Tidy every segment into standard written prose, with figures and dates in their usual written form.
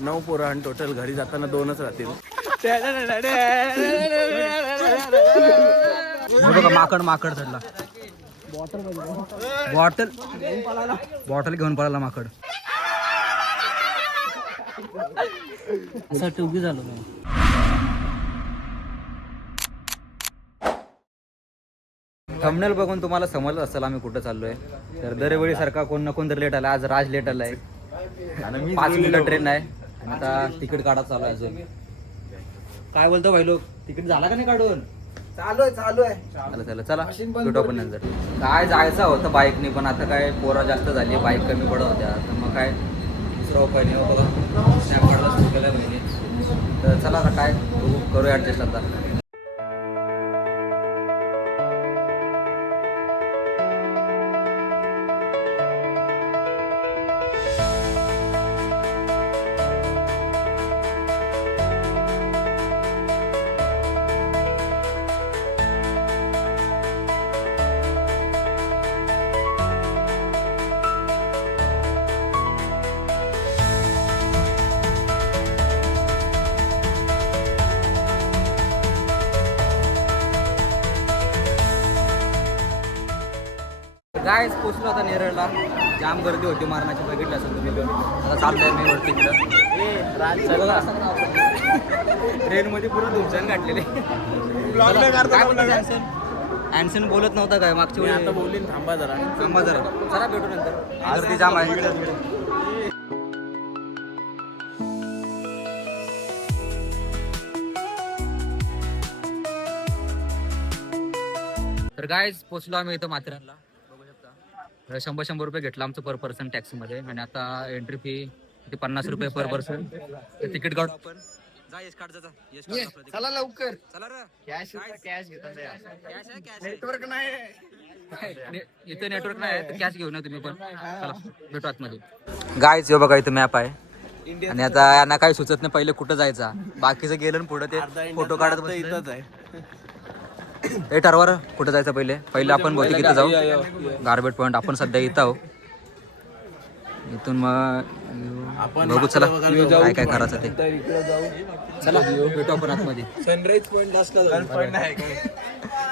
9 पोरं आणि टोटल घरी जाताना 2च राहतील. बघा माकड माकड चढला. बॉटल घेऊन पळाला माकड. असा टोकी झालो. थंबनेल बघून तुम्हाला समजलं असेल आम्ही कुठं चाललोय. तर दरवेळी सारखा कोण ना कोण तर लेट आला. आज राज लेट आलाय आणि 5 मिनिटं ट्रेन आहे आणि आता तिकीट काढा चालू आहे. अजून काय बोलतो भाई लोक, तिकीट झाला का नाही काढून? चालू आहे चला भेटू आपण नंतर. काय जायचं होतं बाईकने, पण आता काय पोरं जास्त झाली, बाईक कमी पडत होत्या. तर मग काय दुसरा उपाय नाही बघा, स्नॅप काढला सुरू केला बहिणी. तर चला आता काय करूया ॲडजस्ट आता. काय पोचलो आता नेरळला. जाम गर्दी होती मारण्याची, बघितलं असेल तुम्ही पण. आता चाललंय मी वरती इकडं. ट्रेनमध्ये पूर्ण धुमशान गाठलेले. अँसन बोलत नव्हता काय मागच्या वेळी? आता बोलीन, थांबा जरा. चला भेटू नंतर. गर्दी जाम आहे. तर गाईज पोचलो आम्ही इथं माथेरानला. बघू शकता 100 रुपये घेतला आमचं पर पर्सन टॅक्सीमध्ये. आणि आता एंट्री फी ते 50 रुपये पर पर्सन. तिकीट काढू आपण. जा यश काढ, जा यश काढ. चला लवकर. चला रे. कॅश घेतात. नेटवर्क नाही इथे, नेटवर्क नाही तर कॅश घेऊन या तुम्ही पण. चला भेटू आतमध्ये. गाईज हे बघा इथं मॅप आहे. आणि आता यांना काही सुचत नाही पहिले कुठं जायचा. बाकीचं गेलं पुढे ते फोटो काढत इथंच आहे. हे ठरवा कुठं जायचं पहिले. आपण बहुतेक इथं जाऊ, गारबेट पॉईंट. आपण सध्या इथं आहो. इथून मग बघू चला काय काय करायचं ते. चला भेटू आपण आतमध्ये. सनराईज पॉइंट लास्टला.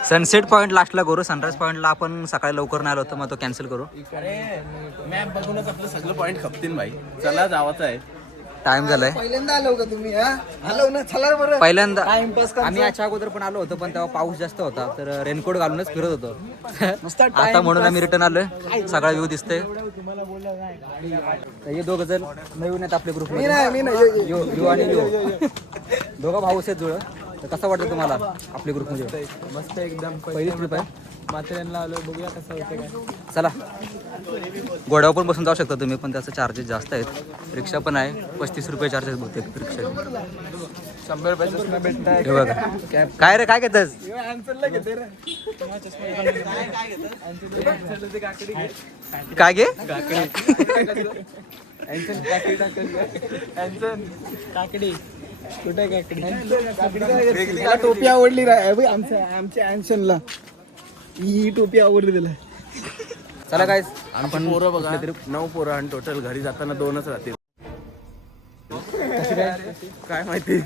सनसेट पॉईंट लास्टला करू. सनराईज पॉईंटला आपण सकाळी लवकर नाही आलो होतं, मग तो कॅन्सल करू. मॅप बघूनच आपलं सगळं पॉइंट खपतील भाई. चला जावाचं आहे. टाइम झालाय. पहिल्यांदा आलो का तुम्ही? आलो ना, चला बरं. पहिल्यांदा आम्ही याच्या अगोदर पण आलो होतो, पण तेव्हा पाऊस जास्त होता तर रेनकोट घालूनच फिरत होतो. आता म्हणून आम्ही रिटर्न आलोय. सगळा व्ह्यू दिसतोय. हे दोघ जण नवीन आहेत आपल्या ग्रुप मध्ये. यू आणि यू दोघं भाऊस आहेत जुळ. तर कसं वाटतं तुम्हाला आपल्या ग्रुपमध्ये? मस्त एकदम. पहिली ट्रिप आहे. माथेरानला आलो, बघूया कसं होतं काय. चला घोड्यावर पण बसून जाऊ शकता तुम्ही, पण त्याचे चार्जेस जास्त आहेत. रिक्षा पण आहे, 35 रुपये चार्जेस बहुतेक रिक्षा. 100 रुपयाचं भेटताय. हे बघा काय रे, काय घेतस? काय घे? काकडी कुठे? काकडी. त्याला टोपी आवडली आमच्या अँशनला. ही टोपी आवडली त्याला. चला काय आपण पोरं बघा, 9 पोरं आणि टोटल घरी जाताना 2च राहतील. काय माहिती.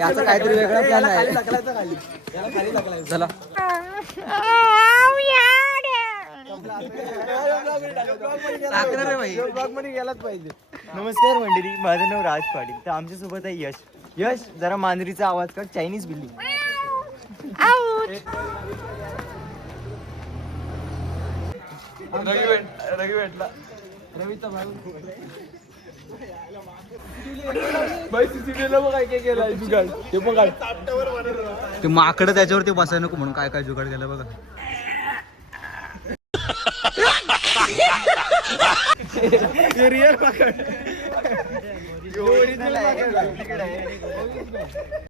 याचा काहीतरी वेगळा प्लॅन आहे. चला गेलाच पाहिजे. नमस्कार मंडळी, माझं नाव राज पाटील. तर आमच्यासोबत आहे यश. यश जरा मांजरीचा आवाज कर. चायनीज बिल्ली. रवी भेटला. रवीचा भाई सीसीटीव्हीला बघ काय काय केलं जुगाड. ते पण काय ते माकडं त्याच्यावरती बसायला नको म्हणून काय काय जुगाड केलं बघा. रिअल माकड. ओरिजिनल माकड आहे.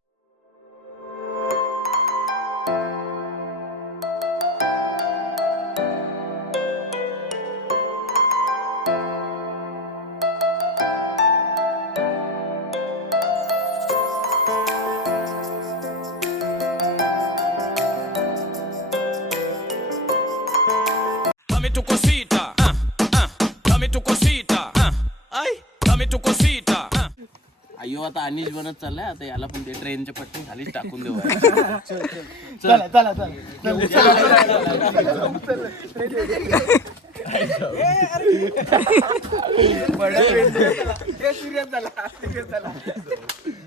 Dame tu cosita, dame tu cosita, ay, अय्यो आता अनिश बनत चाललाय आता याला पण ते ट्रेनच्या पट्टी खालीच टाकून देऊ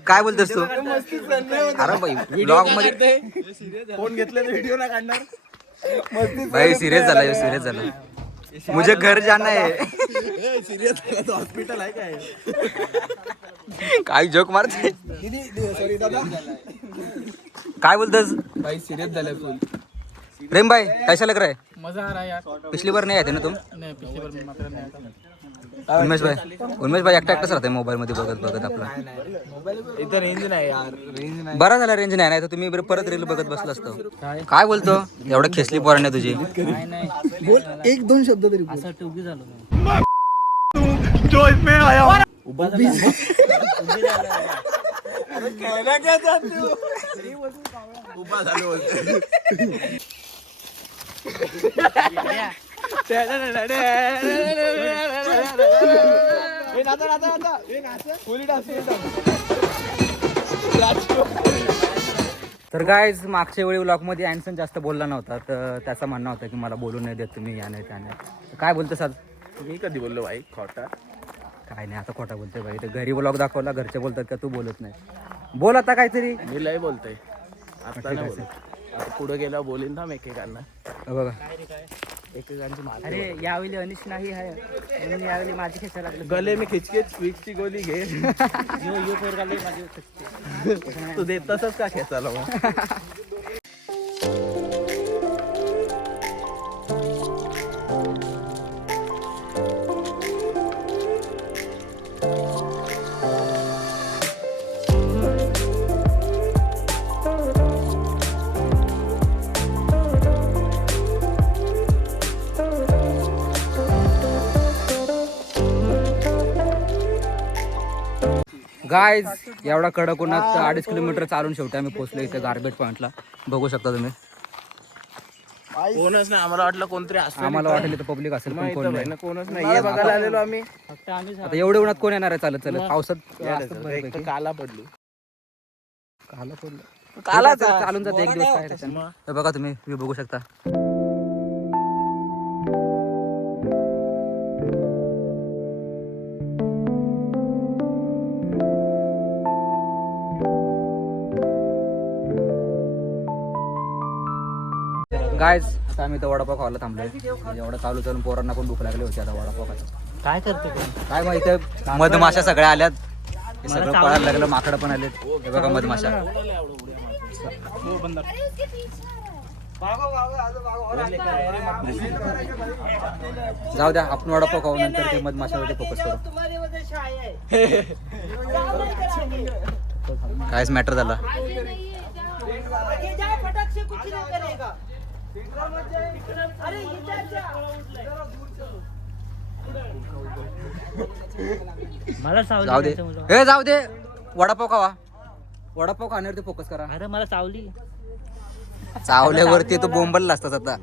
काय बोलतोस तू? अरे भाई ब्लॉग मध्ये फोन घेतला तर व्हिडिओ ना काढणार भाई सिरियस झाला मुझे घर जाना है. सिरियस हॉस्पिटल आहे काय काय जोक मारते काय बोलतोस भाई सिरियस झालाय फुल प्रेम भाई कैसा लग रहा है? मजा आ रहा है यार पिछली बार नहीं आए थे ना तुम? नहीं पिछली बार मात्र नहीं आता उन्मेश भाई एकटा एकटाच राहते मोबाईल मध्ये बघत आपला. इथं रेंज नाही यार रेंज नाही बरा झाला रेंज नाही तर तुम्ही परत रील बघत बसला असतो. काय बोलतो एवढं खेचली पोराने तुझी? बोल एक दोन शब्द तरी असं टोकी झालो जो इसमें आया उभा झाला कहना क्या चाहते हो उभा झालो तर गायज मागच्या वेळी व्लॉग मध्ये अँडसन जास्त बोलला नव्हता तर त्याचा म्हणणं होतं की मला बोलू नाही देत तुम्ही या नाही त्याने. काय बोलतोस आज? मी कधी बोललो भाई खोटा काय नाही आता खोटा बोलतोय भाई. ते घरी व्लॉग दाखवला घरचे बोलतात का तू बोलत नाही. बोल आता काहीतरी. मी लय बोलतोय आता नाही बोलत आता पुढे गेला बोलीन थांब एकेकांना बघा एकेकांची अरे यावेळी अनिश नाही आहे म्हणून यावेळी माझी खेचायला लागलं गले में खिचकेच स्वीटची गोली घे यो पोरगा लय माझी खेचते. तू देत तसंच का खेचायला मग गायज एवढा कडक उन्हात 2.5 किलोमीटर चालून शेवटी आम्ही पोहोचलो इथे गार्बेज पॉइंटला. बघू शकता तुम्ही. कोणच नाही आम्हाला वाटलं कोणतरी असं आम्हाला वाटेल इथं पब्लिक असेल पण कोण नाही. कोणच नाही हे बघायला आलेलो आम्ही फक्त आम्ही आता एवढे उन्हात कोण येणार आहे चालत चालत पावसात असतात एक बऱ्यापैकी. तर काला पडलो काला पडलं काला चालून जाते एक दिवस काय त्याच्यानं. मग. हे बघा तुम्ही व्ह्यू बघू शकता. गायज आता आम्ही इथं वडापाव खायला थांबलोय. एवढं चालू चालून पोरांना पण भूक लागली होती आता वडापाव खायला. काय करतो कोण? काय माहिती मधमाशा सगळ्या आल्यात. हे सगळं पळायला लागलं माकडं पण आलेत. हे बघा मधमाशा. जाऊ द्या आपण वडापाव खाऊ नंतर ते मधमाशावरती फोकस करू. कायच मॅटर झाला. मला जाऊ दे हे जाऊ दे वडापाव खावा. वडापाव खाण्यावरती फोकस करा. अरे मला चावली चावल्यावरती तो बोंबलला असतात आता.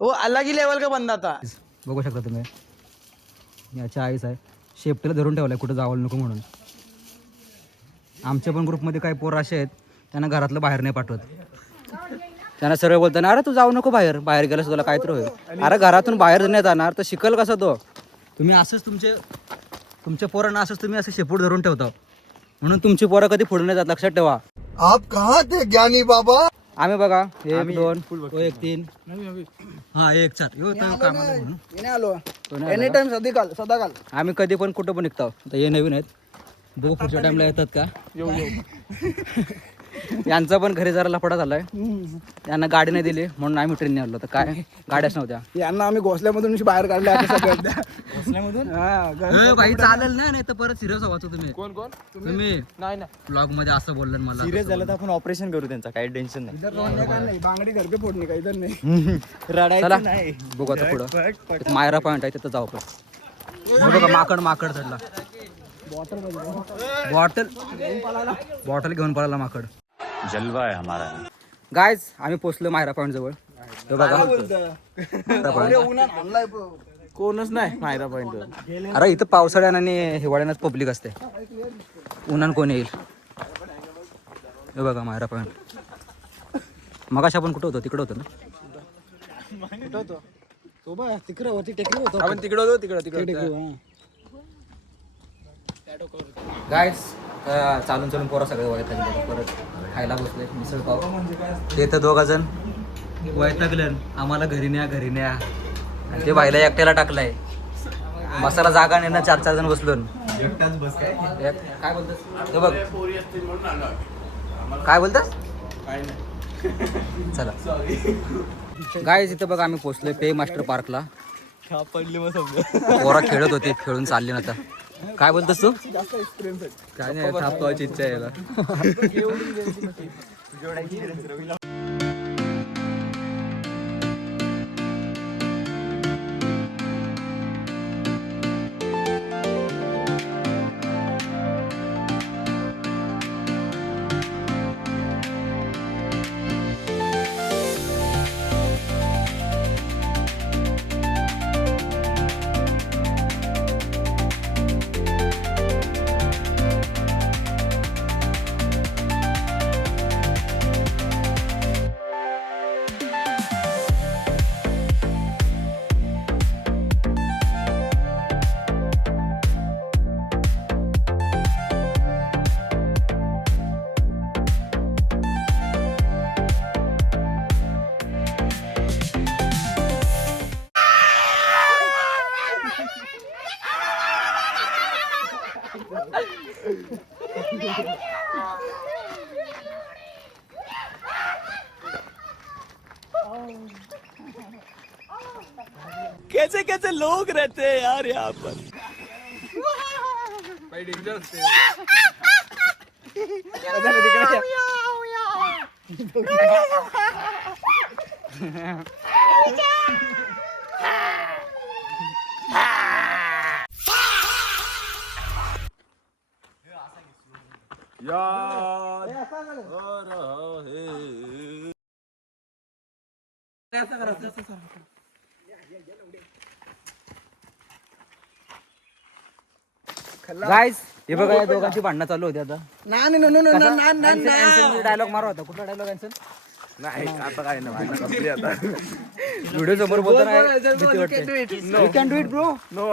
हो अलग ही लेवल का बंदा था बघू शकता तुम्ही. याच्या आईच आहे शेपटीला धरून ठेवलाय कुठं जावं नको म्हणून. आमच्या पण ग्रुपमध्ये काही पोरं असे आहेत त्यांना घरातलं बाहेर नाही पाठवत. त्यांना सरळ बोलताना अरे तू जाऊ नको बाहेर बाहेर गेलास तुला काहीतरी होईल. अरे घरातून बाहेर नाही जाणार तर शिकल कसा तो. तुम्ही असंच तुमच्या पोरांना असंच तुम्ही असं शेपूट धरून ठेवता म्हणून तुमची पोरं कधी पुढे नाही जात. लक्षात ठेवा. आप कहाँ थे ज्ञानी बाबा आम्ही बघा 1 2 1 3 हा 1 4 यो कामाला म्हणून एनी टाइम सदाकाल आम्ही कधी पण कुठं पण निघतो. आता हे नवीन आहेत बघू पुढच्या टाइमला येतात का. यांचा पण घरी जरा लफडा झालाय. त्यांना गाडी नाही दिली म्हणून आम्ही ट्रेनने आलो. तर काय गाड्याच नव्हत्या. यांना आम्ही घोसल्यामधून बाहेर काढले बाई चालेल नाही तर परत सिरियस व्हायचो तुम्ही. कोण कोण तुम्ही नाही ना ब्लॉग मध्ये असं बोललं मला. सिरियस झालं तर आपण ऑपरेशन करू त्यांचा काही टेन्शन नाही. बांगडी घर पे फोडणे काही तर नाही चला रडायचं नाही. बघू आता पुढं एक मायरा पॉइंट आहे तिथं जाऊ आपण. हे बघा माकड चढला. बॉटल घेऊन पळाला माकड. जलवा आहे हमारा. गायज आम्ही पोचलो मायरा पॉइंट जवळ. हे बघा कोणच नाही मायरा पॉइंट. अरे इथं पावसाळ्यानं आणि हिवाळ्यानंच पब्लिक असते, उन्हान कोण येईल. हे बघा मायरा पॉइंट. मगाशी आपण कुठं होतो? तिकडं होतो ना. आपण तिकडे होतो तिकडे. गायस चालून चालून पोरा सगळे वैतागले. परत खायला बसले मिसळ पाव. ते तर 2 जण वैतागलं, आम्हाला घरी न्या. आणि ते बाईला एकट्याला टाकलाय. मसाला जागा नाही ना, 4 जण बसलो. एकटाच बस काय काय बोलतोस? हे बघ काय बोलतोस? चला गायस इथं बघा आम्ही पोहोचलोय पे मास्टर पार्कला. पडली मग समजा. पोरा खेळत होते, खेळून चालले ना आता. काय बोलतोस तू? काय नाही थापवायची इच्छा आहे याला. कैसे कैसे लोग रहते हैं यार यहाँ पर. भाई डेंजर असते. गायस हे बघा या दोघांची भांडणं चालू होती आता. डायलॉग मारा होता. कुठला डायलॉग आन्सर? नाही आता काय नाही भांडणं संपली आता. व्हिडिओ समोर बोलताना भीती वाटते. You can do it, bro. No,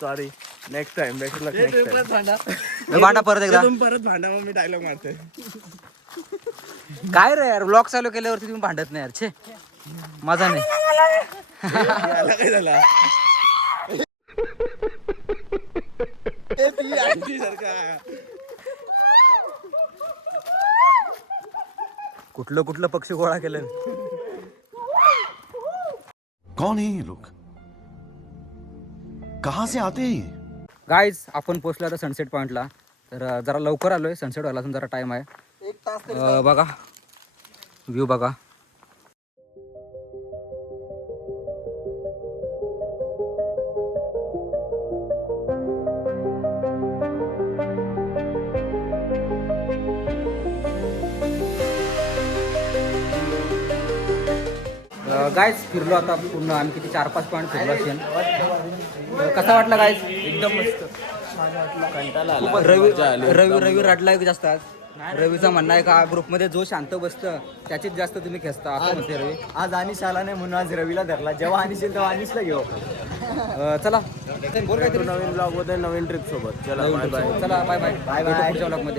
sorry. Next time. Better luck next time. भांडा परत एकदा. तुम्ही परत भांडा मग मी डायलॉग मारते. काय रे यार, ब्लॉग चालू केल्यावरती तुम्ही भांडत नाही यार. छे मजा नाही. याला काय झाला? कुठलं पक्षी गोळा केलं. कौन है ये लोग? कहां से आते हैं ये? गाईज आपण पोहोचलो आता सनसेट पॉईंटला. तर जरा लवकर आलोय, सनसेट व्हायला अजून जरा टाइम आहे. बघा व्ह्यू बघा. गाईज फिरलो आता पूर्ण. आम्ही किती 4-5 पॉईंट फिरलो असेल. कसा वाटला गाईज? एकदम मस्त. कंटाळा आला. रवी रडलाय जास्त आज. रवीचं म्हणणं आहे का ग्रुपमध्ये जो शांत बसतं त्याचीच जास्त तुम्ही खेचता असं म्हणते रवी. आज अनिश आला नाही म्हणून आज रवीला धरला. जेव्हा अनिश येईल तेव्हा अनिशला घेऊ. चला बोल नवीन ब्लॉग मध्ये नवीन ट्रिप सोबत. चला बाय बाय. चला बाय बाय. पुढच्या ब्लॉग मध्ये.